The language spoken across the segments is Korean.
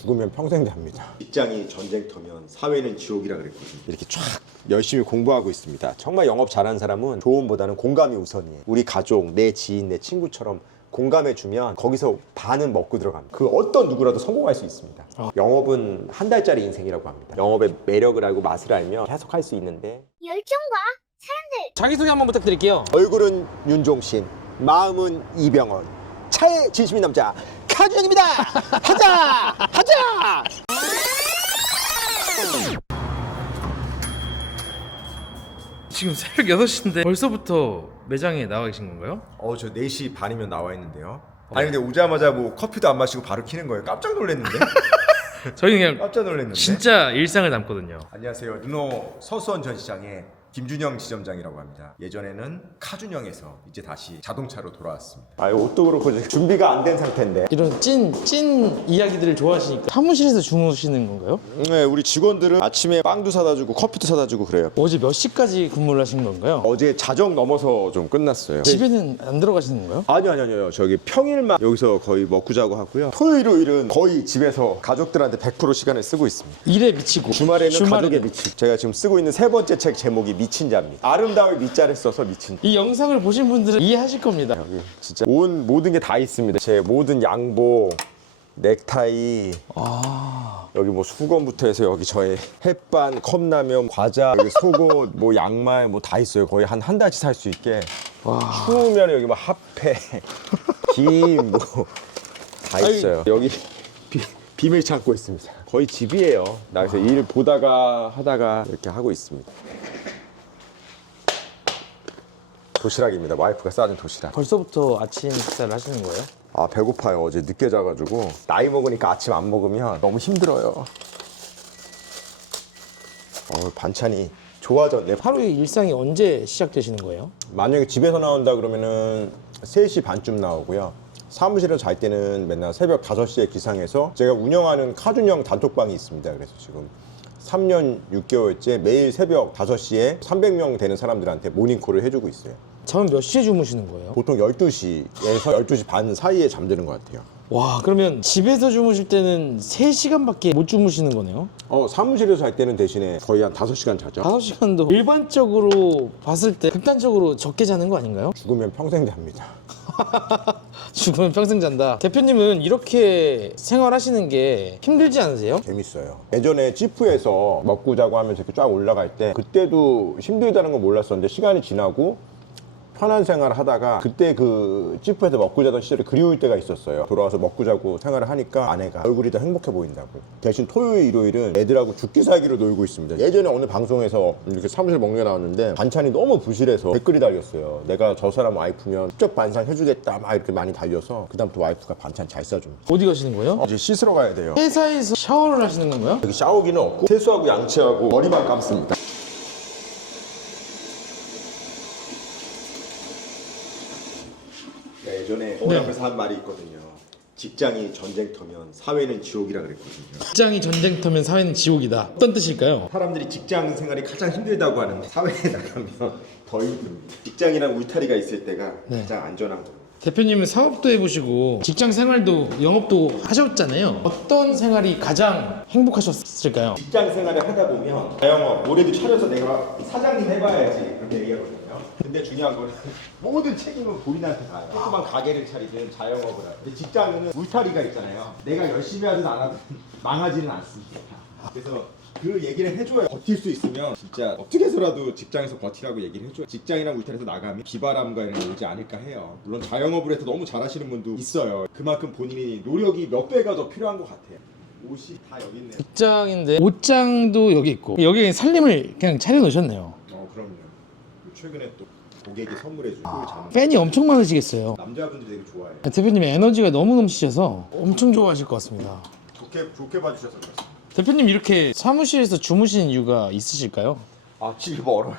죽으면 평생 잡니다. 직장이 전쟁터면 사회는 지옥이라 그랬거든요. 이렇게 쫙 열심히 공부하고 있습니다. 정말 영업 잘하는 사람은 조언보다는 공감이 우선이에요. 우리 가족, 내 지인, 내 친구처럼 공감해주면 거기서 반은 먹고 들어갑니다. 그 어떤 누구라도 성공할 수 있습니다. 영업은 한 달짜리 인생이라고 합니다. 영업의 매력을 알고 맛을 알면 계속 할 수 있는데, 열정과 사람들 자기소개 한번 부탁드릴게요. 얼굴은 윤종신, 마음은 이병헌, 차에 진심인 남자 카준영입니다. 하자! 하자! 지금 새벽 6시인데 벌써부터 매장에 나와 계신 건가요? 저 4시 반이면 나와 있는데요. 아니 근데 오자마자 뭐 커피도 안 마시고 바로 키는 거예요. 깜짝 놀랐는데. 저희는 그냥 깜짝 놀랐는데. 진짜 일상을 담거든요. 안녕하세요. 르노 서수원 전시장의 김준영 지점장이라고 합니다. 예전에는 카준영에서 이제 다시 자동차로 돌아왔습니다. 옷도 그렇고 지금 준비가 안 된 상태인데. 이런 찐 이야기들을 좋아하시니까 사무실에서 주무시는 건가요? 네, 우리 직원들은 아침에 빵도 사다 주고 커피도 사다 주고 그래요. 어제 몇 시까지 근무를 하신 건가요? 어제 자정 넘어서 좀 끝났어요. 집에는 안 들어가시는 건가요? 아니요. 저기 평일만 여기서 거의 먹고 자고 하고요. 토요일, 일요일은 거의 집에서 가족들한테 100% 시간을 쓰고 있습니다. 일에 미치고 주말에는 가족에 미치고. 제가 지금 쓰고 있는 3번째 책 제목이 미친 자입니다. 아름다울 미자를 써서 미친 자. 이 영상을 보신 분들은 이해하실 겁니다. 여기 진짜 모든 게 다 있습니다. 제 모든 양복, 넥타이, 여기 뭐 수건부터 해서 여기 저의 햇반, 컵라면, 과자, 여기 속옷, 뭐 양말 뭐 다 있어요. 거의 한 달치 살 수 있게. 추우면 여기 뭐 핫팩, 김 뭐 다 있어요. 여기 비밀 창고 있습니다. 거의 집이에요. 나 그래서 일 보다가 하다가 이렇게 하고 있습니다. 도시락입니다. 와이프가 싸준 도시락. 벌써부터 아침 식사를 하시는 거예요? 아, 배고파요. 어제 늦게 자가지고 나이 먹으니까 아침 안 먹으면 너무 힘들어요. 반찬이 좋아졌네. 하루의 일상이 언제 시작되시는 거예요? 만약에 집에서 나온다 그러면은 3시 반쯤 나오고요. 사무실에서 잘 때는 맨날 새벽 5시에 기상해서 제가 운영하는 카준영 단톡방이 있습니다. 그래서 지금 3년 6개월째 매일 새벽 5시에 300명 되는 사람들한테 모닝콜을 해주고 있어요. 잠은 몇 시에 주무시는 거예요? 보통 12시에서 12시 반 사이에 잠드는 것 같아요. 와, 그러면 집에서 주무실 때는 3시간밖에 못 주무시는 거네요? 사무실에서 잘 때는 대신에 거의 한 5시간 자죠. 5시간도 일반적으로 봤을 때 극단적으로 적게 자는 거 아닌가요? 죽으면 평생 잡니다. 죽으면 평생 잔다. 대표님은 이렇게 생활하시는 게 힘들지 않으세요? 재밌어요. 예전에 지프에서 먹고 자고 하면서 이렇게 쫙 올라갈 때 그때도 힘들다는 걸 몰랐었는데 시간이 지나고 편한 생활을 하다가 그때 그 지프에서 먹고 자던 시절이 그리울 때가 있었어요. 돌아와서 먹고 자고 생활을 하니까 아내가 얼굴이 더 행복해 보인다고. 대신 토요일, 일요일은 애들하고 죽기 살기로 놀고 있습니다. 예전에 어느 방송에서 이렇게 사무실 먹는 게 나왔는데 반찬이 너무 부실해서 댓글이 달렸어요. 내가 저 사람 와이프면 직접 반찬 해주겠다 막 이렇게 많이 달려서 그다음부터 와이프가 반찬 잘 싸줍니다. 어디 가시는 거예요? 이제 씻으러 가야 돼요. 회사에서 샤워를 하시는 건가요? 여기 샤워기는 없고 세수하고 양치하고 머리만 감습니다. 예전에 어머니께서 한 말이 있거든요. 직장이 전쟁터면 사회는 지옥이라 그랬거든요. 직장이 전쟁터면 사회는 지옥이다. 어떤 뜻일까요? 사람들이 직장 생활이 가장 힘들다고 하는데 사회에 나가면 더 힘듭니다. 직장이랑 울타리가 있을 때가 가장 안전한 겁니다. 대표님은 사업도 해보시고 직장 생활도 영업도 하셨잖아요. 어떤 생활이 가장 행복하셨을까요? 직장 생활을 하다 보면 자영업 올해도 차려서 내가 사장님 해봐야지 그렇게 얘기하거든요. 근데 중요한 거는 모든 책임은 본인한테 가요. 조그만 가게를 차리든 자영업을 하든. 근데 직장은 울타리가 있잖아요. 내가 열심히 하든 안 하든 망하지는 않습니다. 그래서 그 얘기를 해줘야 버틸 수 있으면 진짜 어떻게 해서라도 직장에서 버티라고 얘기를 해줘요. 직장이랑 울타리에서 나가면 비바람과 이런 게 오지 않을까 해요. 물론 자영업을 해서 너무 잘하시는 분도 있어요. 그만큼 본인이 노력이 몇 배가 더 필요한 것 같아요. 옷이 다 여기 있네요. 직장인데 옷장도 여기 있고 여기에 살림을 그냥 차려놓으셨네요. 그럼요. 최근에 또 고객이 선물해준 꿀 잠. 팬이 엄청 많으시겠어요. 남자분들이 되게 좋아해요. 대표님의 에너지가 너무 넘치셔서 엄청 좋아하실 것 같습니다. 좋게 봐주셔서 그렇습니다. 대표님 이렇게 사무실에서 주무시는 이유가 있으실까요? 집이 멀어요.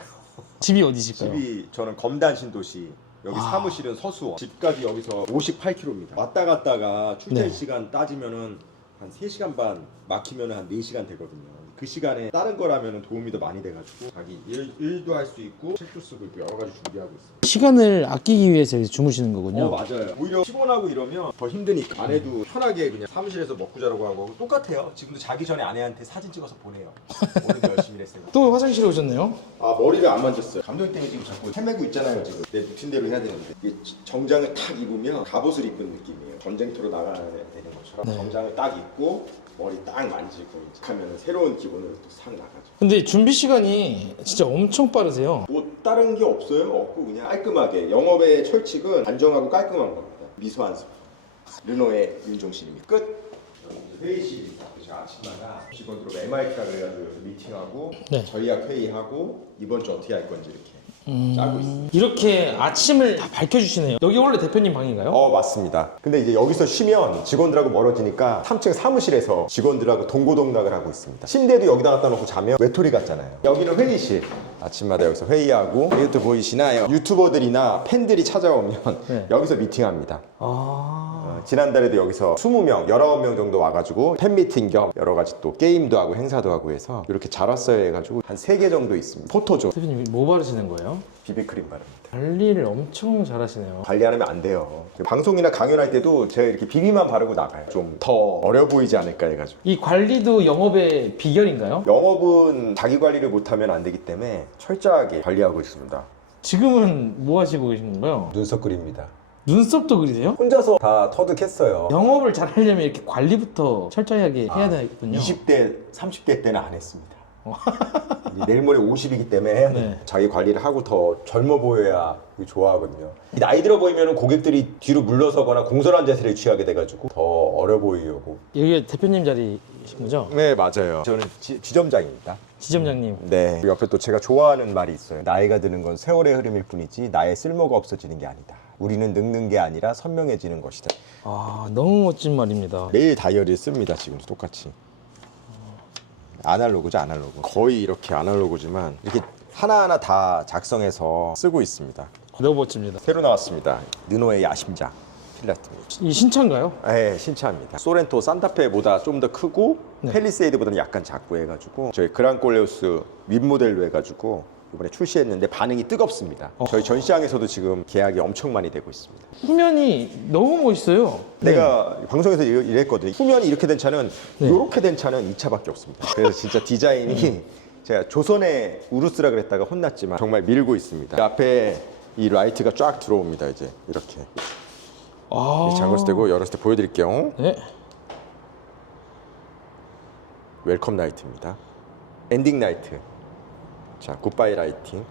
집이 어디실까요? 집이 저는 검단 신도시. 여기 사무실은 서수원. 집까지 여기서 58km입니다. 왔다 갔다가 출퇴근 시간 따지면은 한 3시간 반 막히면 한 4시간 되거든요. 그 시간에 다른 거라면 도움이 더 많이 돼가지고 자기 일도 할 수 있고 책도 쓰고 있고 여러 가지 준비하고 있어요. 시간을 아끼기 위해서 이렇게 주무시는 거군요. 맞아요. 오히려 피곤하고 이러면 더 힘드니까 아내도 편하게 그냥 사무실에서 먹고 자라고 하고 똑같아요. 지금도 자기 전에 아내한테 사진 찍어서 보내요. 오늘도 열심히 했어요. 또 화장실에 오셨네요? 아 머리를 안 만졌어요. 감독님 때문에 지금 자꾸 헤매고 있잖아요. 지금 내 루틴대로 해야 되는데 이게 정장을 탁 입으면 갑옷을 입은 느낌이에요. 전쟁터로 나가야 되는 것처럼 네. 정장을 딱 입고 머리 딱 만지고 이제 하면 새로운 기분으로 또 싹 나가죠. 근데 준비 시간이 진짜 엄청 빠르세요. 뭐 다른 게 없어요. 없고 그냥 깔끔하게 영업의 철칙은 단정하고 깔끔한 겁니다. 미소 한 번. 르노의 윤종신입니다. 끝. 여기 회의실입니다. 제가 아침마다 직원들로 MIT라 그래가지고 여기서 미팅하고 네. 전략 회의하고 이번 주 어떻게 할 건지 이렇게 짜고 있습니다. 이렇게 아침을 다 밝혀주시네요. 여기 원래 대표님 방인가요? 맞습니다. 근데 이제 여기서 쉬면 직원들하고 멀어지니까 3층 사무실에서 직원들하고 동고동락을 하고 있습니다. 침대도 여기다 갖다 놓고 자면 외톨이 같잖아요. 여기는 회의실. 아침마다 여기서 회의하고 이것도 보이시나요? 유튜버들이나 팬들이 찾아오면 네. 여기서 미팅합니다. 지난달에도 여기서 20명, 19명 정도 와가지고 팬미팅 겸 여러 가지 또 게임도 하고 행사도 하고 해서 이렇게 잘 왔어요 해가지고 한 3개 정도 있습니다. 포토존, 대표님 뭐 바르시는 거예요? 비비크림 바릅니다. 관리를 엄청 잘하시네요. 관리 안 하면 안 돼요. 방송이나 강연할 때도 제가 이렇게 비비만 바르고 나가요. 좀 더 어려 보이지 않을까 해가지고. 이 관리도 영업의 비결인가요? 영업은 자기 관리를 못하면 안 되기 때문에 철저하게 관리하고 있습니다. 지금은 뭐 하시고 계신 건가요? 눈썹 그립니다. 눈썹도 그리세요? 혼자서 다 터득했어요. 영업을 잘 하려면 이렇게 관리부터 철저하게 해야 되군요. 20대, 30대 때는 안 했습니다. 내일 모레 50이기 때문에 해야 돼요. 네. 자기 관리를 하고 더 젊어 보여야 좋아하거든요. 나이 들어 보이면 고객들이 뒤로 물러서거나 공손한 자세를 취하게 돼가지고 더 어려 보이려고. 여기 대표님 자리신 거죠? 네, 맞아요. 저는 지점장입니다. 지점장님. 네. 그리고 옆에 또 제가 좋아하는 말이 있어요. 나이가 드는 건 세월의 흐름일 뿐이지 나의 쓸모가 없어지는 게 아니다. 우리는 늙는 게 아니라 선명해지는 것이다. 아, 너무 멋진 말입니다. 매일 다이어리 씁니다. 지금도 똑같이. 아날로그죠, 아날로그. 거의 이렇게 아날로그지만 이렇게 하나하나 다 작성해서 쓰고 있습니다. 너무 멋집니다. 새로 나왔습니다. 르노의 야심작 필라트입니다. 이 신차인가요? 네, 신차입니다. 소렌토 산타페보다 좀 더 크고 네. 펠리세이드보다는 약간 작고 해가지고 저희 그랑콜레우스 윗모델로 해가지고 이번에 출시했는데 반응이 뜨겁습니다. 저희 전시장에서도 지금 계약이 엄청 많이 되고 있습니다. 후면이 너무 멋있어요. 내가 방송에서 이랬거든요. 후면이 이렇게 된 차는 네. 이렇게 된 차는 이 차밖에 없습니다. 그래서 진짜 디자인이 제가 조선의 우루스라 그랬다가 혼났지만 정말 밀고 있습니다. 그 앞에 이 라이트가 쫙 들어옵니다. 이제 이렇게 아. 잠궜을 때고 열었을 때 보여드릴게요. 네. 웰컴 라이트입니다. 엔딩 라이트. 자, 굿바이 라이팅.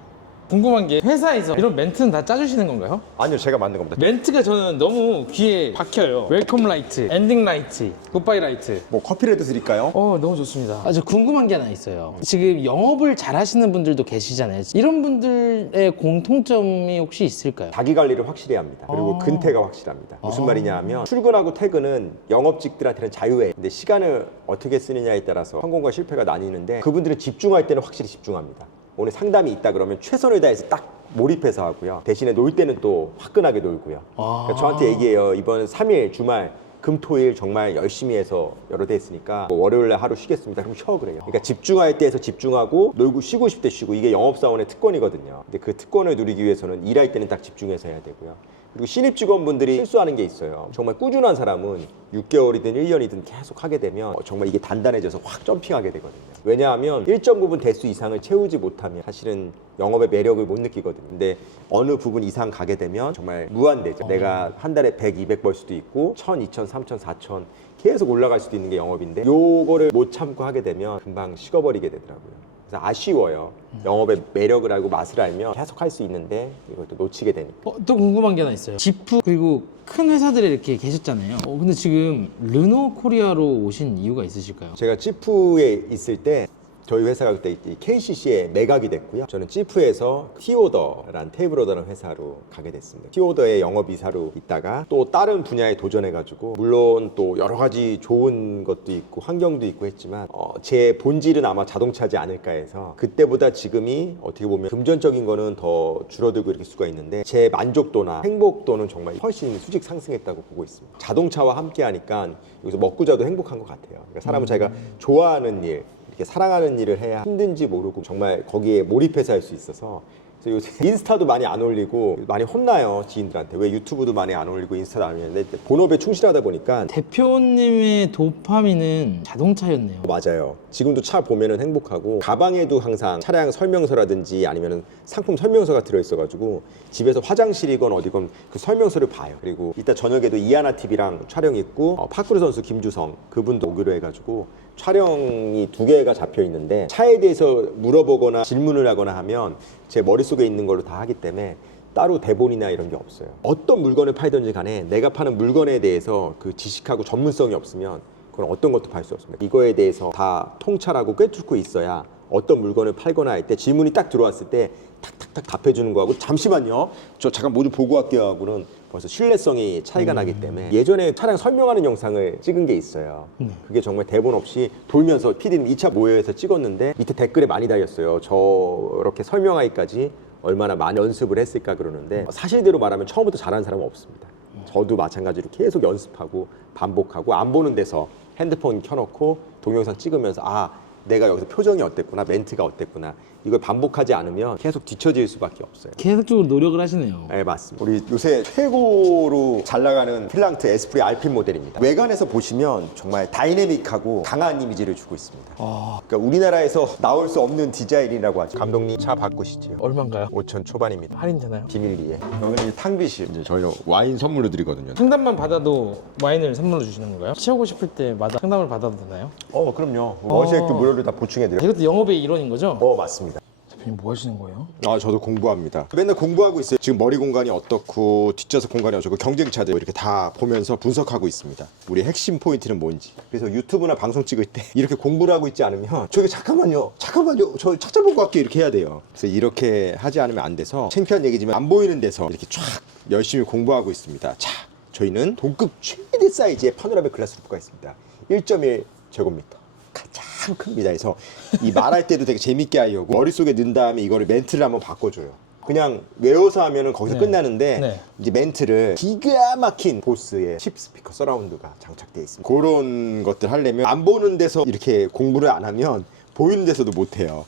궁금한 게 회사에서 이런 멘트는 다 짜주시는 건가요? 아니요, 제가 만든 겁니다. 멘트가 저는 너무 귀에 박혀요. 웰컴 라이트, 엔딩 라이트, 굿바이 라이트. 뭐 커피라도 드릴까요? 너무 좋습니다. 저 궁금한 게 하나 있어요. 지금 영업을 잘 하시는 분들도 계시잖아요. 이런 분들의 공통점이 혹시 있을까요? 자기 관리를 확실히 합니다. 그리고 근태가 확실합니다. 무슨 말이냐 하면 출근하고 퇴근은 영업직들한테는 자유해. 근데 시간을 어떻게 쓰느냐에 따라서 성공과 실패가 나뉘는데 그분들은 집중할 때는 확실히 집중합니다. 오늘 상담이 있다 그러면 최선을 다해서 딱 몰입해서 하고요. 대신에 놀 때는 또 화끈하게 놀고요. 그러니까 저한테 얘기해요. 이번 3일 주말 금토일 정말 열심히 해서 여러 대 했으니까 뭐 월요일에 하루 쉬겠습니다. 그럼 쉬어 그래요. 그러니까 집중할 때에서 집중하고 놀고 쉬고 싶을 때 쉬고 이게 영업사원의 특권이거든요. 근데 그 특권을 누리기 위해서는 일할 때는 딱 집중해서 해야 되고요. 그리고 신입 직원분들이 실수하는 게 있어요. 정말 꾸준한 사람은 6개월이든 1년이든 계속 하게 되면 정말 이게 단단해져서 확 점핑하게 되거든요. 왜냐하면 일정 부분 대수 이상을 채우지 못하면 사실은 영업의 매력을 못 느끼거든요. 근데 어느 부분 이상 가게 되면 정말 무한대죠. 내가 한 달에 100, 200 벌 수도 있고 1000, 2000, 3000, 4000 계속 올라갈 수도 있는 게 영업인데 요거를 못 참고 하게 되면 금방 식어버리게 되더라고요. 그래서 아쉬워요. 영업의 매력을 알고 맛을 알면 계속 할 수 있는데 이걸 또 놓치게 되니까. 또 궁금한 게 하나 있어요. 지프 그리고 큰 회사들에 이렇게 계셨잖아요. 근데 지금 르노 코리아로 오신 이유가 있으실까요? 제가 지프에 있을 때 저희 회사가 그때 이 KCC에 매각이 됐고요. 저는 찌프에서 티오더라는 테이블 오더라는 회사로 가게 됐습니다. 티오더의 영업이사로 있다가 또 다른 분야에 도전해가지고 물론 또 여러 가지 좋은 것도 있고 환경도 있고 했지만 제 본질은 아마 자동차지 않을까 해서 그때보다 지금이 어떻게 보면 금전적인 거는 더 줄어들고 이렇게 수가 있는데 제 만족도나 행복도는 정말 훨씬 수직 상승했다고 보고 있습니다. 자동차와 함께 하니까 여기서 먹고 자도 행복한 것 같아요. 그러니까 사람은 자기가 좋아하는 일, 이렇게 사랑하는 일을 해야 힘든지 모르고 정말 거기에 몰입해서 할 수 있어서 그래서 요새 인스타도 많이 안 올리고 많이 혼나요 지인들한테. 왜 유튜브도 많이 안 올리고 인스타도 안 올리는데 본업에 충실하다 보니까. 대표님의 도파민은 자동차였네요. 맞아요. 지금도 차 보면은 행복하고 가방에도 항상 차량 설명서라든지 아니면 상품 설명서가 들어있어가지고 집에서 화장실이건 어디건 그 설명서를 봐요. 그리고 이따 저녁에도 이하나 TV랑 촬영 있고 파크루 선수 김주성 그분도 오기로 해가지고 촬영이 2개가 잡혀 있는데 차에 대해서 물어보거나 질문을 하거나 하면 제 머릿속에 있는 걸로 다 하기 때문에 따로 대본이나 이런 게 없어요. 어떤 물건을 팔든지 간에 내가 파는 물건에 대해서 그 지식하고 전문성이 없으면 그건 어떤 것도 팔 수 없습니다. 이거에 대해서 다 통찰하고 꿰뚫고 있어야 어떤 물건을 팔거나 할 때 질문이 딱 들어왔을 때 탁탁탁 답해주는 거하고 잠시만요 저 잠깐 뭐 좀 보고 갈게요 하고는 벌써 신뢰성이 차이가 나기 때문에 예전에 차량 설명하는 영상을 찍은 게 있어요. 그게 정말 대본 없이 돌면서 PD님 2차 모여서 찍었는데 밑에 댓글에 많이 달렸어요. 저렇게 설명하기까지 얼마나 많이 연습을 했을까 그러는데 사실대로 말하면 처음부터 잘하는 사람은 없습니다. 저도 마찬가지로 계속 연습하고 반복하고 안 보는 데서 핸드폰 켜놓고 동영상 찍으면서 내가 여기서 표정이 어땠구나 멘트가 어땠구나 이걸 반복하지 않으면 계속 뒤처질 수밖에 없어요. 계속적으로 노력을 하시네요. 네 맞습니다. 우리 요새 최고로 잘 나가는 필랑트 에스프리 알핀 모델입니다. 외관에서 보시면 정말 다이내믹하고 강한 이미지를 주고 있습니다. 그러니까 우리나라에서 나올 수 없는 디자인이라고 하죠. 감독님 차 바꾸시죠. 얼마인가요? 5천 초반입니다. 할인되나요? 비밀리에. 여기는 이제 탕비실. 이제 저희는 와인 선물로 드리거든요. 상담만 받아도 와인을 선물로 주시는 건가요? 채우고 싶을 때마다 상담을 받아도 되나요? 그럼요. 원시액도 무료로 다 보충해드려요. 이것도 영업의 일원인 거죠? 맞습니다. 대표님 뭐 하시는 거예요? 저도 공부합니다. 맨날 공부하고 있어요. 지금 머리 공간이 어떻고 뒷좌석 공간이 어쩌고 경쟁차들 이렇게 다 보면서 분석하고 있습니다. 우리 핵심 포인트는 뭔지. 그래서 유튜브나 방송 찍을 때 이렇게 공부를 하고 있지 않으면 저기 잠깐만요 저 찾아보고 갈게요 이렇게 해야 돼요. 그래서 이렇게 하지 않으면 안 돼서 창피한 얘기지만 안 보이는 데서 이렇게 쫙 열심히 공부하고 있습니다. 자, 저희는 동급 최대 사이즈의 파노라마 글라스 루프가 있습니다. 1.1 제곱미터. 가장 큽니다. 그래서 이 말할 때도 되게 재밌게 하려고 머릿속에 넣은 다음에 이거를 멘트를 한번 바꿔줘요. 그냥 외워서 하면은 거기서 끝나는데 이제 멘트를 기가 막힌 보스의 10스피커 서라운드가 장착되어 있습니다. 그런 것들 하려면 안 보는 데서 이렇게 공부를 안 하면 보이는 데서도 못 해요.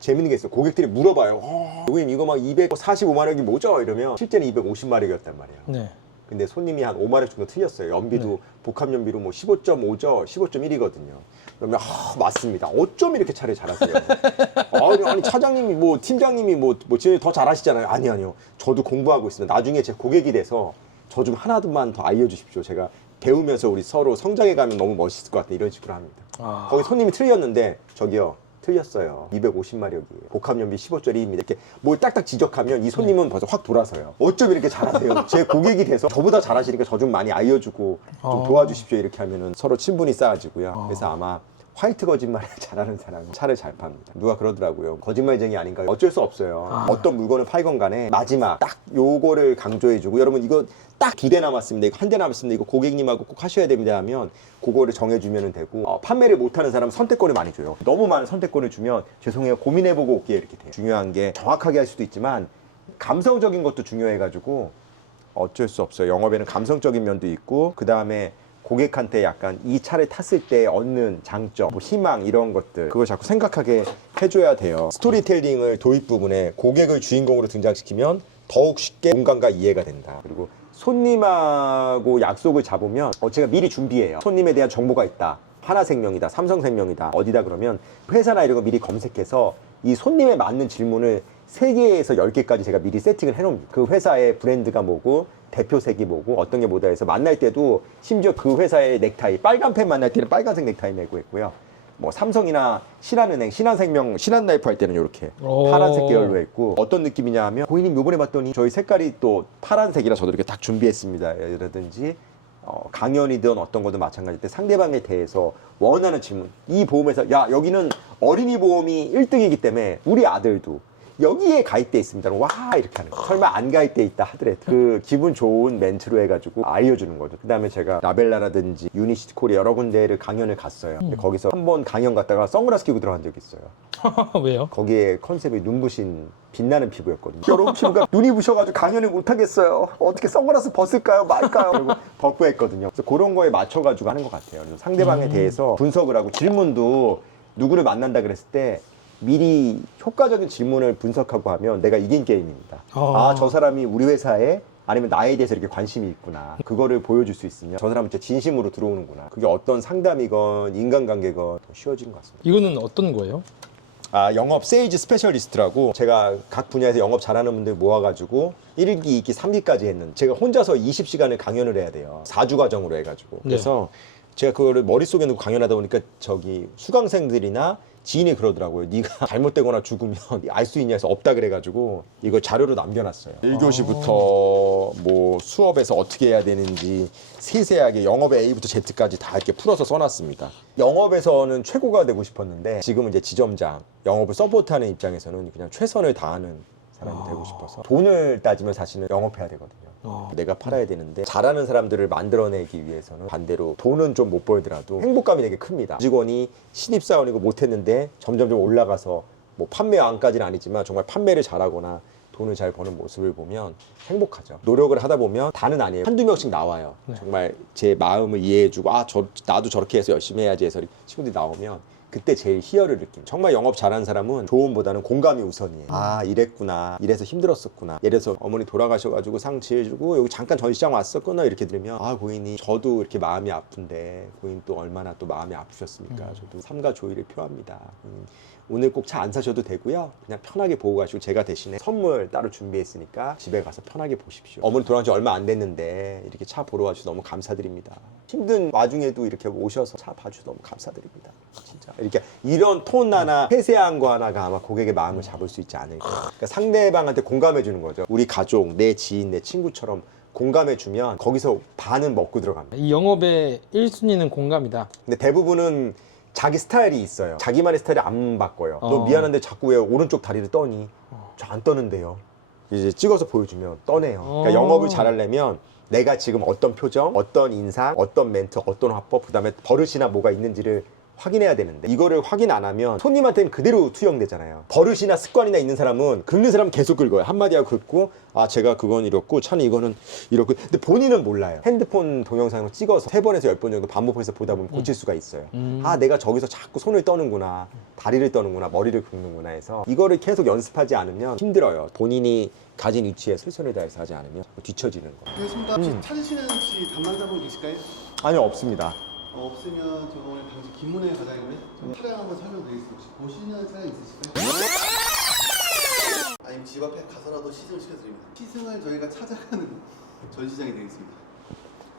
재밌는 게 있어. 고객들이 물어봐요. 고객님 이거 막 245마력이 뭐죠? 이러면 실제는 250마력이었단 말이에요. 네. 근데 손님이 한 5마력 정도 틀렸어요. 연비도 복합 연비로 뭐 15.5죠, 15.1이거든요. 그러면 맞습니다. 어쩜 이렇게 차를 잘하세요? 아니 차장님이 뭐 팀장님이 뭐 더 잘하시잖아요. 아니요. 저도 공부하고 있습니다. 나중에 제 고객이 돼서 저 좀 하나만 더 알려주십시오. 제가 배우면서 우리 서로 성장해 가면 너무 멋있을 것 같다. 이런 식으로 합니다. 거기 손님이 틀렸는데 저기요. 틀렸어요. 250마력이에요. 복합연비 15.2입니다. 이렇게 뭘 딱딱 지적하면 이 손님은 벌써 확 돌아서요. 어쩜 이렇게 잘하세요? 제 고객이 돼서 저보다 잘하시니까 저 좀 많이 알려주고 좀 도와주십시오. 이렇게 하면은 서로 친분이 쌓아지고요. 그래서 아마 화이트 거짓말을 잘하는 사람은 차를 잘 팝니다. 누가 그러더라고요. 거짓말쟁이 아닌가요? 어쩔 수 없어요. 어떤 물건을 팔건 간에 마지막 딱 요거를 강조해주고 여러분 이거 딱 2대 남았습니다. 이거 1대 남았습니다. 이거 고객님하고 꼭 하셔야 됩니다 하면 그거를 정해주면 되고 판매를 못하는 사람은 선택권을 많이 줘요. 너무 많은 선택권을 주면 죄송해요. 고민해보고 올게요 이렇게 돼요. 중요한 게 정확하게 할 수도 있지만 감성적인 것도 중요해가지고 어쩔 수 없어요. 영업에는 감성적인 면도 있고 그 다음에 고객한테 약간 이 차를 탔을 때 얻는 장점, 뭐 희망 이런 것들 그걸 자꾸 생각하게 해줘야 돼요. 스토리텔링을 도입 부분에 고객을 주인공으로 등장시키면 더욱 쉽게 공감과 이해가 된다. 그리고 손님하고 약속을 잡으면 제가 미리 준비해요. 손님에 대한 정보가 있다. 하나생명이다, 삼성생명이다, 어디다 그러면 회사나 이런 거 미리 검색해서 이 손님에 맞는 질문을 3개에서 10개까지 제가 미리 세팅을 해놓습니다. 그 회사의 브랜드가 뭐고 대표색이 뭐고 어떤 게 뭐다 해서 만날 때도 심지어 그 회사의 넥타이 빨간 펜 만날 때는 빨간색 넥타이 메고 했고요. 뭐 삼성이나 신한은행, 신한생명, 신한라이프 할 때는 이렇게 파란색 계열로 했고 어떤 느낌이냐 하면 고객님 요번에 봤더니 저희 색깔이 또 파란색이라 저도 이렇게 딱 준비했습니다. 라든지 강연이든 어떤 거든 마찬가지일 때 상대방에 대해서 원하는 질문. 이 보험에서 야 여기는 어린이 보험이 1등이기 때문에 우리 아들도 여기에 가입돼 있습니다. 와 이렇게 하는 거. 설마 안 가입돼 있다 하더라도 그 기분 좋은 멘트로 해가지고 알려주는 거죠. 그 다음에 제가 라벨라라든지 유니시티 코리아 여러 군데를 강연을 갔어요. 근데 거기서 한 번 강연 갔다가 선글라스 끼고 들어간 적이 있어요. 왜요? 거기에 컨셉이 눈부신 빛나는 피부였거든요. 여러분 피부가 눈이 부셔가지고 강연을 못 하겠어요. 어떻게 선글라스 벗을까요? 말까요? 그리고 벗고 했거든요. 그래서 그런 거에 맞춰가지고 하는 것 같아요. 그래서 상대방에 대해서 분석을 하고 질문도 누구를 만난다 그랬을 때 미리 효과적인 질문을 분석하고 하면 내가 이긴 게임입니다. 아, 저 사람이 우리 회사에 아니면 나에 대해서 이렇게 관심이 있구나. 그거를 보여줄 수 있으면 저 사람은 진짜 진심으로 들어오는구나. 그게 어떤 상담이건 인간관계건 더 쉬워지는 것 같습니다. 이거는 어떤 거예요? 아, 영업 세일즈 스페셜리스트라고 제가 각 분야에서 영업 잘하는 분들 모아가지고 1기, 2기, 3기까지 했는데 제가 혼자서 20시간을 강연을 해야 돼요. 4주 과정으로 해가지고. 그래서 제가 그거를 머릿속에 넣고 강연하다 보니까 저기 수강생들이나 지인이 그러더라고요. 네가 잘못되거나 죽으면 알 수 있냐 해서 없다 그래가지고 이걸 자료로 남겨놨어요. 1교시부터 뭐 수업에서 어떻게 해야 되는지 세세하게 영업의 A부터 Z까지 다 이렇게 풀어서 써놨습니다. 영업에서는 최고가 되고 싶었는데 지금은 이제 지점장, 영업을 서포트하는 입장에서는 그냥 최선을 다하는 사람이 되고 싶어서 돈을 따지면 사실은 영업해야 되거든요. 내가 팔아야 되는데 잘하는 사람들을 만들어내기 위해서는 반대로 돈은 좀 못 벌더라도 행복감이 되게 큽니다. 직원이 신입사원이고 못했는데 점점 올라가서 뭐 판매왕까지는 아니지만 정말 판매를 잘하거나 돈을 잘 버는 모습을 보면 행복하죠. 노력을 하다 보면 다는 아니에요. 한두 명씩 나와요. 정말 제 마음을 이해해주고 나도 저렇게 해서 열심히 해야지 해서 친구들이 나오면 그때 제일 희열을 느낍니다. 정말 영업 잘하는 사람은 조언보다는 공감이 우선이에요. 아 이랬구나, 이래서 힘들었었구나. 예를 들어서 어머니 돌아가셔가지고 상 지어주고 여기 잠깐 전시장 왔었구나 이렇게 들으면 아 고객님 저도 이렇게 마음이 아픈데 고객님 또 얼마나 또 마음이 아프셨습니까? 저도 삼가 조의를 표합니다. 오늘 꼭 차 안 사셔도 되고요. 그냥 편하게 보고 가시고 제가 대신에 선물 따로 준비했으니까 집에 가서 편하게 보십시오. 어머니 돌아간 지 얼마 안 됐는데 이렇게 차 보러 와주셔서 너무 감사드립니다. 힘든 와중에도 이렇게 오셔서 차 봐주셔서 너무 감사드립니다. 진짜 이렇게 이런 톤 하나 세세한 거 하나가 아마 고객의 마음을 잡을 수 있지 않을까. 그러니까 상대방한테 공감해 주는 거죠. 우리 가족, 내 지인, 내 친구처럼 공감해주면 거기서 반은 먹고 들어갑니다. 이 영업의 1순위는 공감이다. 근데 대부분은 자기 스타일이 있어요. 자기만의 스타일을 안 바꿔요. 너 미안한데 자꾸 왜 오른쪽 다리를 떠니? 저 안 떠는데요. 이제 찍어서 보여주면 떠내요. 그러니까 영업을 잘하려면 내가 지금 어떤 표정, 어떤 인상, 어떤 멘트, 어떤 화법, 그 다음에 버릇이나 뭐가 있는지를 확인해야 되는데 이거를 확인 안 하면 손님한테는 그대로 투영되잖아요. 버릇이나 습관이나 있는 사람은 긁는 사람은 계속 긁어요. 한마디 하고 긁고 아 제가 그건 이렇고 차는 이거는 이렇고 근데 본인은 몰라요. 핸드폰 동영상으로 찍어서 3번에서 10번 정도 반복해서 보다 보면 고칠 수가 있어요. 아 내가 저기서 자꾸 손을 떠는구나, 다리를 떠는구나, 머리를 긁는구나 해서 이거를 계속 연습하지 않으면 힘들어요. 본인이 가진 위치에 최선을 다해서 하지 않으면 뒤처지는 거예요. 알겠습니다. 혹시 찾으시는 혹시 담당자분 계실까요? 아니요 없습니다. 없으면 제가 오늘 당시 김문혜 과장님의 차량 한번 설명드리겠습니다. 혹시 보시는 차량 있으실까요? 아니면 집 앞에 가서라도 시승을 시켜드립니다. 시승을 저희가 찾아가는 전시장이 되겠습니다.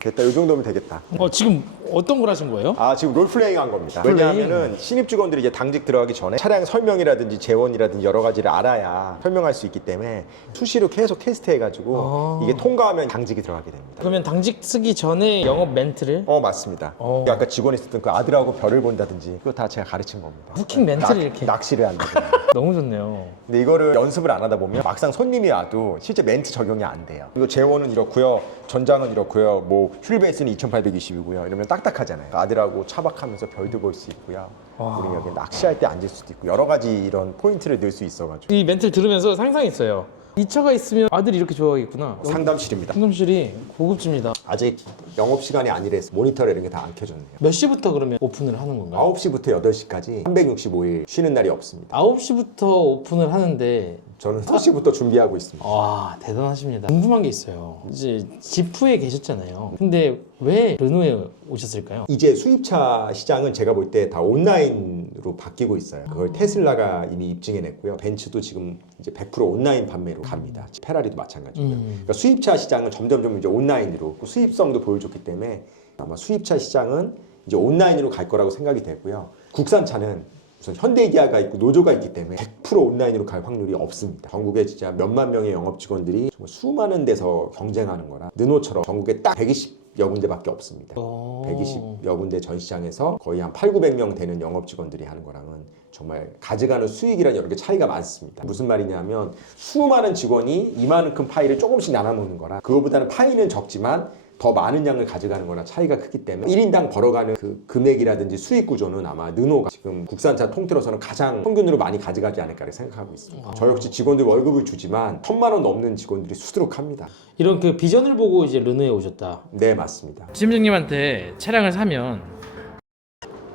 됐다. 이 정도면 되겠다. 지금 어떤 걸 하신 거예요? 아 지금 롤플레잉 한 겁니다. 왜냐하면은 신입 직원들이 이제 당직 들어가기 전에 차량 설명이라든지 재원이라든지 여러 가지를 알아야 설명할 수 있기 때문에 수시로 계속 테스트해가지고 이게 통과하면 당직이 들어가게 됩니다. 그러면 당직 쓰기 전에 영업 멘트를 맞습니다. 아까 직원이 있었던 그 아들하고 별을 본다든지 그거 다 제가 가르친 겁니다. 후킹 멘트를 이렇게 낚시를 한다든지. 너무 좋네요. 근데 이거를 연습을 안 하다 보면 막상 손님이 와도 실제 멘트 적용이 안 돼요. 이거 재원은 이렇고요, 전장은 이렇고요, 뭐 휠베이스는 2820이고요. 이러면 딱딱하잖아요. 아들하고 차박하면서 별도 볼 수 있고요. 우리 여기 낚시할 때 앉을 수도 있고 여러 가지 이런 포인트를 넣을 수 있어가지고. 이 멘트를 들으면서 상상했어요. 이 차가 있으면 아들이 이렇게 좋아하겠구나. 상담실입니다. 상담실이 고급집니다. 아직 영업 시간이 아니라서 모니터를 이런 게 다 안 켜졌네요. 몇 시부터 그러면 오픈을 하는 건가요? 9시부터 8시까지 365일 쉬는 날이 없습니다. 9시부터 오픈을 하는데 저는 3시부터 준비하고 있습니다. 와 대단하십니다. 궁금한 게 있어요. 이제 지프에 계셨잖아요. 근데 왜 르노에 오셨을까요? 이제 수입차 시장은 제가 볼 때 다 온라인으로 바뀌고 있어요. 그걸 테슬라가 이미 입증해냈고요. 벤츠도 지금 이제 100% 온라인 판매로 갑니다. 페라리도 마찬가지고요. 그러니까 수입차 시장은 점점 이제 온라인으로 수입성도 보여줬기 때문에 아마 수입차 시장은 이제 온라인으로 갈 거라고 생각이 되고요. 국산차는 우선 현대기아가 있고 노조가 있기 때문에 100% 온라인으로 갈 확률이 없습니다. 전국에 진짜 몇만 명의 영업 직원들이 정말 수많은 데서 경쟁하는 거라 느노처럼 전국에 딱 120여 군데밖에 없습니다. 120여 군데 전시장에서 거의 한 8,900명 되는 영업 직원들이 하는 거랑은 정말 가져가는 수익이란 여러 개 차이가 많습니다. 무슨 말이냐면 수많은 직원이 이만큼 파이를 조금씩 나눠 먹는 거라 그거보다는 파이는 적지만 더 많은 양을 가져가는 거나 차이가 크기 때문에 1인당 벌어가는 그 금액이라든지 수익 구조는 아마 느노가 지금 국산차 통틀어서는 가장 평균으로 많이 가져가지 않을까 생각하고 있습니다. 저 역시 직원들 월급을 주지만 1,000만 원 넘는 직원들이 수두룩합니다. 이런 그 비전을 보고 이제 르노에 오셨다. 네, 맞습니다. 지점장님한테 차량을 사면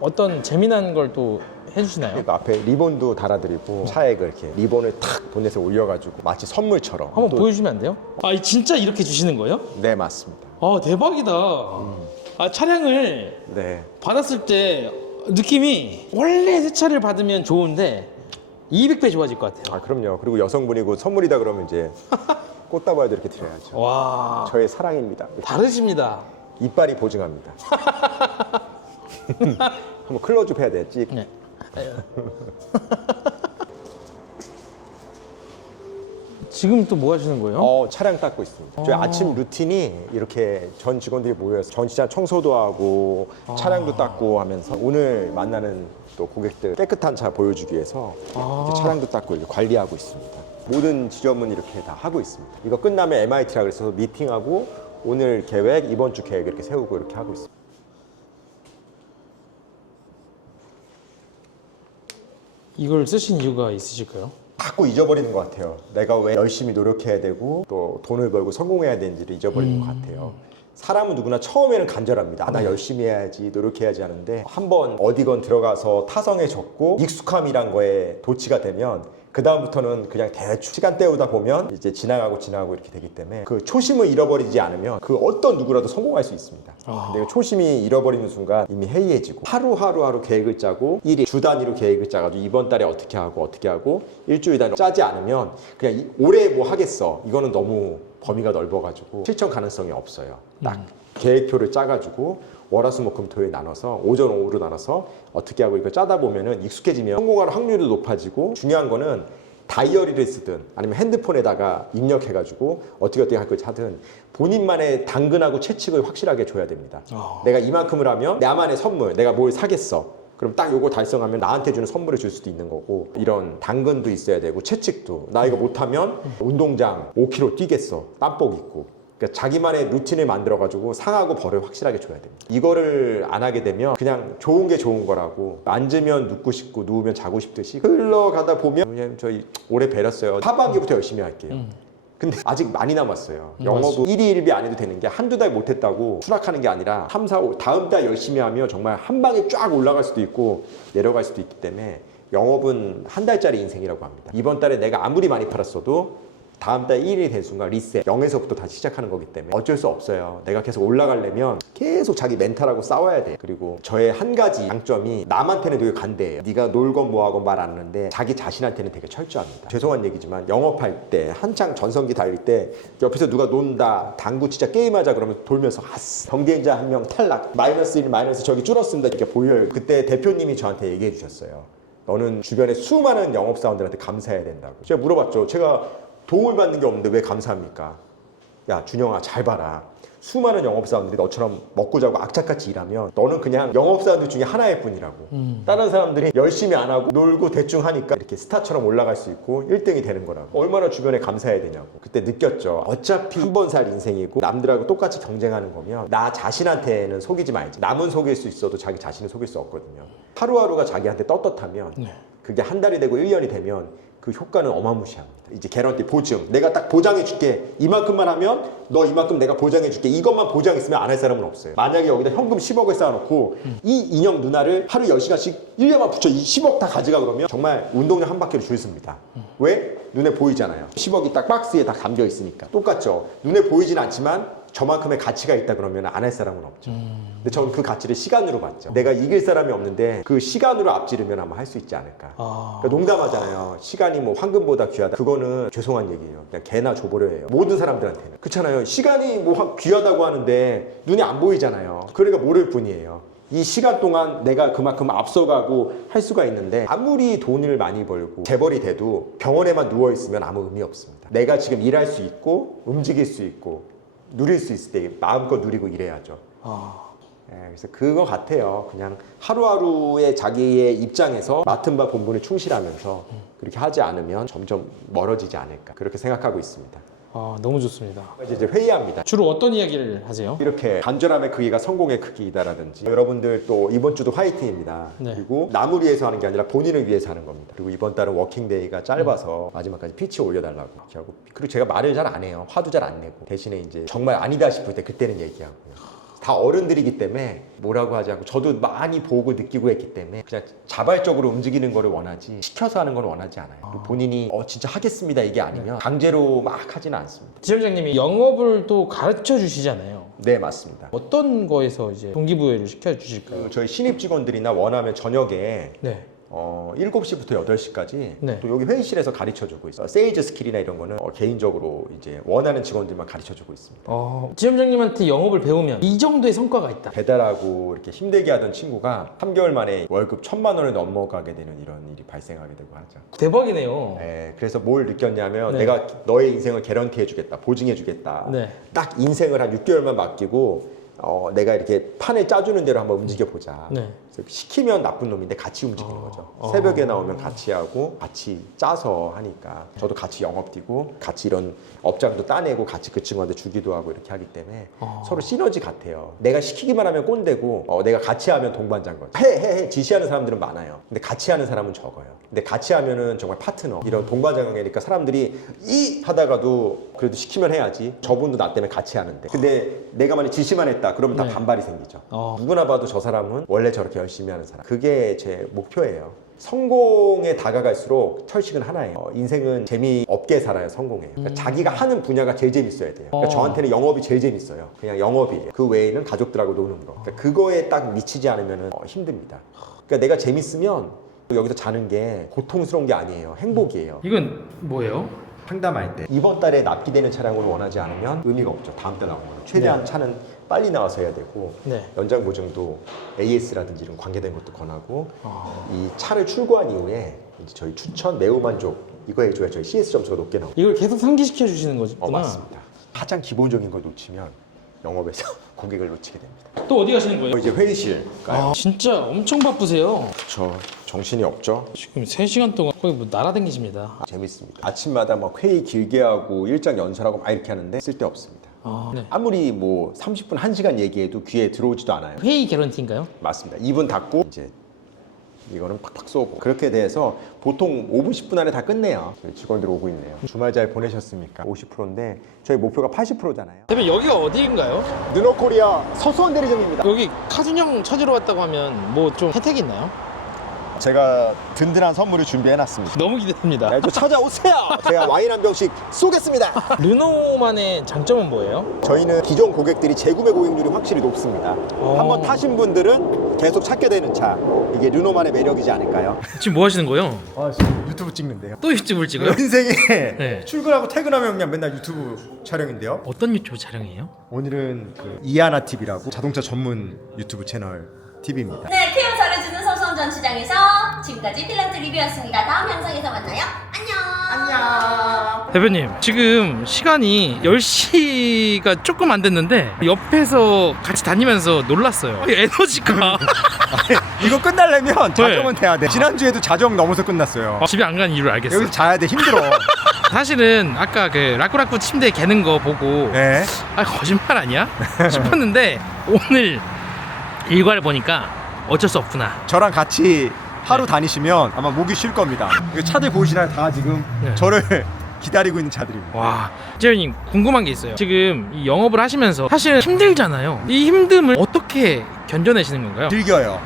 어떤 재미난 걸 또 해주시나요? 그러니까 앞에 리본도 달아드리고 차에 이렇게 리본을 탁 본넷에 올려가지고 마치 선물처럼 한번 또- 보여주시면 안 돼요? 아 진짜 이렇게 주시는 거예요? 네, 맞습니다. 아 대박이다. 아 차량을 네. 받았을 때 느낌이 원래 새 차를 받으면 좋은데 200배 좋아질 것 같아요. 아, 그럼요. 그리고 여성분이고 선물이다 그러면 이제 꽃다발도 이렇게 드려야죠. 와 저의 사랑입니다. 다르십니다. 이빨이 보증합니다. 한번 클로즈업 해야 돼. 찍. 네. 지금 또 뭐 하시는 거예요? 차량 닦고 있습니다. 저희 아침 루틴이 이렇게 전 직원들이 모여서 전시장 청소도 하고 차량도 닦고 하면서 오늘 만나는 또 고객들 깨끗한 차 보여주기 위해서 이렇게 차량도 닦고 이렇게 관리하고 있습니다. 모든 지점은 이렇게 다 하고 있습니다. 이거 끝나면 MIT라 그래서 미팅하고 오늘 계획, 이번 주 계획 이렇게 세우고 이렇게 하고 있습니다. 이걸 쓰신 이유가 있으실까요? 자꾸 잊어버리는 것 같아요. 내가 왜 열심히 노력해야 되고 또 돈을 벌고 성공해야 되는지를 잊어버리는 것 같아요. 사람은 누구나 처음에는 간절합니다. 아, 나 열심히 해야지, 노력해야지 하는데 한번 어디건 들어가서 타성해졌고 익숙함이란 거에 도취가 되면 그 다음부터는 그냥 대충 시간 때우다 보면 이제 지나가고 이렇게 되기 때문에 그 초심을 잃어버리지 않으면 그 어떤 누구라도 성공할 수 있습니다. 근데 그 초심이 잃어버리는 순간 이미 해이해지고 하루 계획을 짜고 일일 주 단위로 계획을 짜가지고 이번 달에 어떻게 하고 일주일 단위로 짜지 않으면 그냥 올해 뭐 하겠어. 이거는 너무 범위가 넓어가지고 실천 가능성이 없어요. 딱 계획표를 짜가지고 월화수목금토일 나눠서 오전 오후로 나눠서 어떻게 하고 이거 짜다 보면은 익숙해지면 성공할 확률도 높아지고 중요한 거는 다이어리를 쓰든 아니면 핸드폰에다가 입력해가지고 어떻게 할 걸 하든 본인만의 당근하고 채찍을 확실하게 줘야 됩니다. 내가 이만큼을 하면 나만의 선물, 내가 뭘 사겠어. 그럼 딱 요거 달성하면 나한테 주는 선물을 줄 수도 있는 거고 이런 당근도 있어야 되고 채찍도 나 이거 못하면 운동장 5km 뛰겠어. 땀복 입고. 그러니까 자기만의 루틴을 만들어가지고 상하고 벌을 확실하게 줘야 됩니다. 이거를 안 하게 되면 그냥 좋은 게 좋은 거라고 앉으면 눕고 싶고 누우면 자고 싶듯이 흘러가다 보면 그냥 저희 올해 배렸어요. 하반기부터 열심히 할게요. 근데 아직 많이 남았어요. 영업은 1위 1비 안 해도 되는 게 한두 달 못했다고 추락하는 게 아니라 3, 4, 5 다음 달 열심히 하면 정말 한 방에 쫙 올라갈 수도 있고 내려갈 수도 있기 때문에 영업은 한 달짜리 인생이라고 합니다. 이번 달에 내가 아무리 많이 팔았어도 다음 달 1일이 된 순간 리셋 0에서부터 다시 시작하는 거기 때문에 어쩔 수 없어요. 내가 계속 올라가려면 계속 자기 멘탈하고 싸워야 돼. 그리고 저의 한 가지 장점이 남한테는 되게 간대해요. 네가 놀건 뭐하건 말 안 하는데 자기 자신한테는 되게 철저합니다. 죄송한 얘기지만 영업할 때 한창 전성기 달릴 때 옆에서 누가 논다 당구 진짜 게임하자 그러면 돌면서 아스 경쟁자 한 명 탈락 마이너스 1 마이너스 저기 줄었습니다 이렇게 보여요. 그때 대표님이 저한테 얘기해 주셨어요. 너는 주변에 수많은 영업사원들한테 감사해야 된다고. 제가 물어봤죠. 제가 도움을 받는 게 없는데 왜 감사합니까? 야 준영아 잘 봐라. 수많은 영업사원들이 너처럼 먹고 자고 악착같이 일하면 너는 그냥 영업사원들 중에 하나일 뿐이라고. 다른 사람들이 열심히 안 하고 놀고 대충 하니까 이렇게 스타처럼 올라갈 수 있고 1등이 되는 거라고. 얼마나 주변에 감사해야 되냐고. 그때 느꼈죠. 어차피 한 번 살 인생이고 남들하고 똑같이 경쟁하는 거면 나 자신한테는 속이지 말지. 남은 속일 수 있어도 자기 자신을 속일 수 없거든요. 하루하루가 자기한테 떳떳하면 그게 한 달이 되고 1년이 되면 그 효과는 어마무시합니다. 이제 개런티 보증. 내가 딱 보장해 줄게. 이만큼만 하면 너 이만큼 내가 보장해 줄게. 이것만 보장했으면 안 할 사람은 없어요. 만약에 여기다 현금 10억을 쌓아놓고 이 인형 누나를 하루 10시간씩 1년만 붙여 이 10억 다 가져가 그러면 정말 운동장 한 바퀴를 줄 습니다. 왜? 눈에 보이잖아요. 10억이 딱 박스에 다 담겨 있으니까. 똑같죠. 눈에 보이진 않지만 저만큼의 가치가 있다 그러면 안 할 사람은 없죠. 근데 저는 그 가치를 시간으로 봤죠. 내가 이길 사람이 없는데 그 시간으로 앞지르면 아마 할 수 있지 않을까. 그러니까 농담하잖아요. 시간이 뭐 황금보다 귀하다. 그거는 죄송한 얘기예요. 그냥 개나 줘버려 해요. 모든 사람들한테는. 그렇잖아요. 시간이 뭐 귀하다고 하는데 눈이 안 보이잖아요. 그러니까 모를 뿐이에요. 이 시간 동안 내가 그만큼 앞서가고 할 수가 있는데 아무리 돈을 많이 벌고 재벌이 돼도 병원에만 누워있으면 아무 의미 없습니다. 내가 지금 일할 수 있고 움직일 수 있고 누릴 수 있을 때 마음껏 누리고 일해야죠. 그래서 그거 같아요. 그냥 하루하루의 자기의 입장에서 맡은 바 본분에 충실하면서 그렇게 하지 않으면 점점 멀어지지 않을까 그렇게 생각하고 있습니다. 너무 좋습니다. 이제 회의합니다. 주로 어떤 이야기를 하세요? 이렇게 간절함의 크기가 성공의 크기다라든지 여러분들 또 이번 주도 화이팅입니다. 네. 그리고 남을 위해서 하는 게 아니라 본인을 위해서 하는 겁니다. 그리고 이번 달은 워킹데이가 짧아서 마지막까지 피치 올려달라고 이렇게 하고 그리고 제가 말을 잘 안 해요. 화도 잘 안 내고 대신에 이제 정말 아니다 싶을 때 그때는 얘기하고요. 다 어른들이기 때문에 뭐라고 하지 않고 저도 많이 보고 느끼고 했기 때문에 그냥 자발적으로 움직이는 거를 원하지 시켜서 하는 걸 원하지 않아요. 그리고 본인이 진짜 하겠습니다 이게 아니면 강제로 막 하지는 않습니다. 지점장님이 영업을 또 가르쳐 주시잖아요. 네 맞습니다. 어떤 거에서 이제 동기부여를 시켜 주실까요? 저희 신입 직원들이나 원하면 저녁에 네. 7시부터 8시까지 네. 또 여기 회의실에서 가르쳐주고 있어요. 세일즈 스킬이나 이런 거는 개인적으로 이제 원하는 직원들만 가르쳐주고 있습니다. 지점장님한테 영업을 배우면 이 정도의 성과가 있다. 배달하고 이렇게 힘들게 하던 친구가 3개월 만에 월급 1,000만 원을 넘어가게 되는 이런 일이 발생하게 되고 하죠. 대박이네요. 네, 그래서 뭘 느꼈냐면 네. 내가 너의 인생을 개런티 해주겠다, 보증해주겠다. 네. 딱 인생을 한 6개월만 맡기고 내가 이렇게 판을 짜주는 대로 한번 움직여보자. 네. 그래서 시키면 나쁜 놈인데 같이 움직이는 거죠. 새벽에 나오면 같이 하고 같이 짜서 하니까 저도 같이 영업 뛰고 같이 이런 업장도 따내고 같이 그 친구한테 주기도 하고 이렇게 하기 때문에 서로 시너지 같아요. 내가 시키기만 하면 꼰대고 내가 같이 하면 동반자인 거죠. 해 지시하는 사람들은 많아요. 근데 같이 하는 사람은 적어요. 근데 같이 하면은 정말 파트너 이런 동반자 관계니까 사람들이 이 하다가도 그래도 시키면 해야지 저분도 나 때문에 같이 하는데 근데 내가 만약 지시만 했다 그러면 다 네. 반발이 생기죠. 누구나 봐도 저 사람은 원래 저렇게 열심히 하는 사람. 그게 제 목표예요. 성공에 다가갈수록 철칙은 하나예요. 인생은 재미없게 살아요. 성공에. 그러니까 자기가 하는 분야가 제일 재밌어야 돼요. 그러니까 저한테는 영업이 제일 재밌어요. 그냥 영업이에요. 그 외에는 가족들하고 노는 거. 그러니까 그거에 딱 미치지 않으면 힘듭니다. 그러니까 내가 재밌으면 여기서 자는 게 고통스러운 게 아니에요. 행복이에요. 이건 뭐예요? 상담할 때 이번 달에 납기되는 차량을 원하지 않으면 의미가 없죠. 다음 달 나오는 거는. 최대한 차는 빨리 나와서 해야 되고 네. 연장 보증도 AS라든지 이런 관계된 것도 권하고 이 차를 출고한 이후에 이제 저희 추천 매우 만족 이거 해줘야 저희 CS 점수가 높게 나옵니다. 이걸 계속 상기시켜 주시는 거구나. 맞습니다. 가장 기본적인 걸 놓치면 영업에서 고객을 놓치게 됩니다. 또 어디 가시는 거예요? 이제 회의실 가요. 진짜 엄청 바쁘세요. 저 정신이 없죠. 지금 3시간 동안 거의 뭐 날아다니십니다. 재밌습니다. 아침마다 막 회의 길게 하고 일정 연설하고 막 이렇게 하는데 쓸데없습니다. 네. 아무리 뭐 30분, 1시간 얘기해도 귀에 들어오지도 않아요. 회의 개런티인가요? 맞습니다. 2분 닫고 이제 이거는 팍팍 쏘고 그렇게 돼서 보통 5분, 10분 안에 다 끝내요. 저희 직원들 오고 있네요. 주말 잘 보내셨습니까? 50%인데 저희 목표가 80%잖아요. 대표님 여기가 어디인가요? 느노코리아 서수원 대리점입니다. 여기 카준형 찾으러 왔다고 하면 뭐 좀 혜택이 있나요? 제가 든든한 선물을 준비해놨습니다. 너무 기대됩니다. 좀 찾아오세요. 제가 와인 한 병씩 쏘겠습니다. 르노만의 장점은 뭐예요? 저희는 기존 고객들이 재구매 고객률이 확실히 높습니다. 한번 타신 분들은 계속 찾게 되는 차. 이게 르노만의 매력이지 않을까요? 지금 뭐 하시는 거예요? 지금 유튜브 찍는데요. 또 유튜브를 찍어요? 인생에 네. 출근하고 퇴근하면 그냥 맨날 유튜브 촬영인데요. 어떤 유튜브 촬영이에요? 오늘은 이하나 TV라고 자동차 전문 유튜브 채널 TV입니다. 네, 케어 잘해주는 서수원 전시장에서 지금까지 딜런트 리뷰였습니다. 다음 영상에서 만나요. 안녕. 대표님 지금 시간이 10시가 조금 안 됐는데 옆에서 같이 다니면서 놀랐어요. 에너지가 이거 끝나려면 자정은 돼야 돼. 지난주에도 자정 넘어서 끝났어요. 집에 안 간 이유를 알겠어요. 여기서 자야 돼. 힘들어. 사실은 아까 그 라꾸라꾸 침대 개는 거 보고 네. 거짓말 아니야? 싶었는데 오늘 일과를 보니까 어쩔 수 없구나. 저랑 같이 하루 다니시면 아마 목이 쉴 겁니다. 이 차들 보이시나요? 다 지금 네. 저를 기다리고 있는 차들입니다. 와, 재현님 궁금한 게 있어요. 지금 이 영업을 하시면서 사실 힘들잖아요. 이 힘듦을 어떻게 견뎌내시는 건가요? 즐겨요.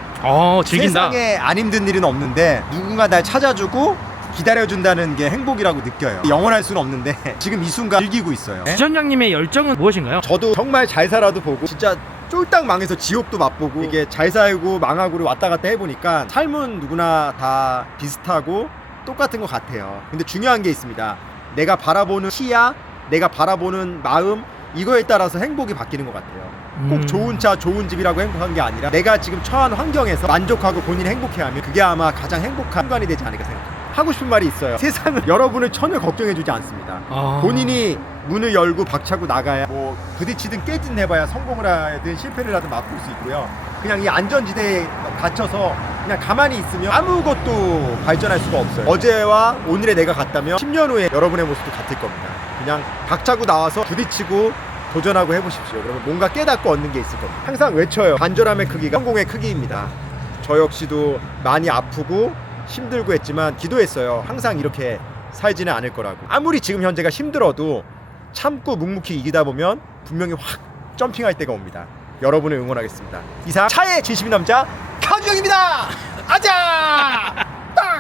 즐긴다. 세상에 안 힘든 일은 없는데 누군가 날 찾아주고 기다려준다는 게 행복이라고 느껴요. 영원할 수는 없는데 지금 이 순간 즐기고 있어요. 지점장님의 열정은 무엇인가요? 저도 정말 잘 살아도 보고 진짜 쫄딱 망해서 지옥도 맛보고 이게 잘 살고 망하고를 왔다 갔다 해보니까 삶은 누구나 다 비슷하고 똑같은 것 같아요. 근데 중요한 게 있습니다. 내가 바라보는 시야, 내가 바라보는 마음, 이거에 따라서 행복이 바뀌는 것 같아요. 꼭 좋은 차, 좋은 집이라고 행복한 게 아니라 내가 지금 처한 환경에서 만족하고 본인이 행복해하면 그게 아마 가장 행복한 순간이 되지 않을까 생각합니다. 하고 싶은 말이 있어요. 세상은 여러분을 전혀 걱정해주지 않습니다. 본인이 문을 열고 박차고 나가야 뭐 부딪히든 깨진 해봐야 성공을 하든 실패를 하든 맛볼 수 있고요. 그냥 이 안전지대에 갇혀서 그냥 가만히 있으면 아무것도 발전할 수가 없어요. 어제와 오늘의 내가 같다면 10년 후에 여러분의 모습도 같을 겁니다. 그냥 박차고 나와서 부딪히고 도전하고 해보십시오. 그러면 뭔가 깨닫고 얻는 게 있을 겁니다. 항상 외쳐요. 간절함의 크기가 성공의 크기입니다. 저 역시도 많이 아프고 힘들고 했지만 기도했어요. 항상 이렇게 살지는 않을 거라고. 아무리 지금 현재가 힘들어도 참고 묵묵히 이기다 보면 분명히 확 점핑할 때가 옵니다. 여러분을 응원하겠습니다. 이상 차의 진심인 남자 카주영입니다. 아자!